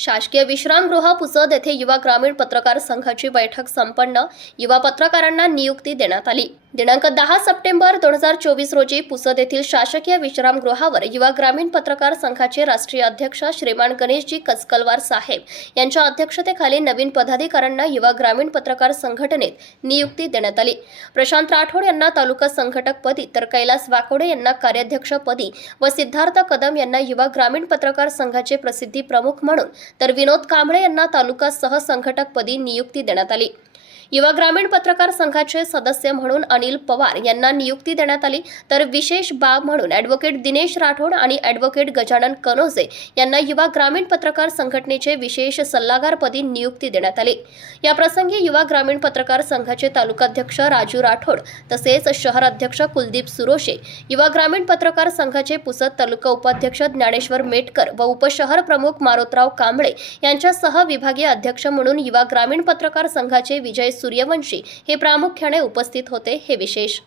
शासकीय विश्रामगृह पुसद येथे युवा ग्रामीण पत्रकार संघाची बैठक संपन्न युवा पत्रकारांना नियुक्ती देण्यात आली. दिनांक दहा सप्टेंबर दोन हजार चोवीस रोजी पुसद येथील शासकीय विश्रामगृहावर युवा ग्रामीण पत्रकार संघाचे राष्ट्रीय अध्यक्ष श्रीमान गणेशजी कचकलवार साहेब यांच्या अध्यक्षतेखाली नवीन पदाधिकाऱ्यांना युवा ग्रामीण पत्रकार संघटनेत नियुक्ती देण्यात आली. प्रशांत राठोड यांना तालुका संघटकपदी तर कैलास वाकोडे यांना कार्याध्यक्षपदी व सिद्धार्थ कदम यांना युवा ग्रामीण पत्रकार संघाचे प्रसिद्धी प्रमुख म्हणून तर विनोद कांबळे यांना तालुका सहसंघटकपदी नियुक्ती देण्यात आली. युवा ग्रामीण पत्रकार संघाचे सदस्य म्हणून अनिल पवार यांना नियुक्ती देण्यात आली. तर विशेष बाब म्हणून ॲडव्होकेट दिनेश राठोड आणि ॲडव्होकेट गजानन कनोजे यांना युवा ग्रामीण पत्रकार संघटनेचे विशेष सल्लागारपदी नियुक्ती देण्यात आली. याप्रसंगी युवा ग्रामीण पत्रकार संघाचे तालुकाध्यक्ष राजू राठोड तसेच शहर अध्यक्ष कुलदीप सुरोशे युवा ग्रामीण पत्रकार संघाचे पुसद तालुका उपाध्यक्ष ज्ञानेश्वर मेटकर व उपशहर प्रमुख मारोतराव कांबळे यांच्यासह विभागीय अध्यक्ष म्हणून युवा ग्रामीण पत्रकार संघाचे विजय सूर्यवंशी हे प्रामुख्याने उपस्थित होते हे विशेष.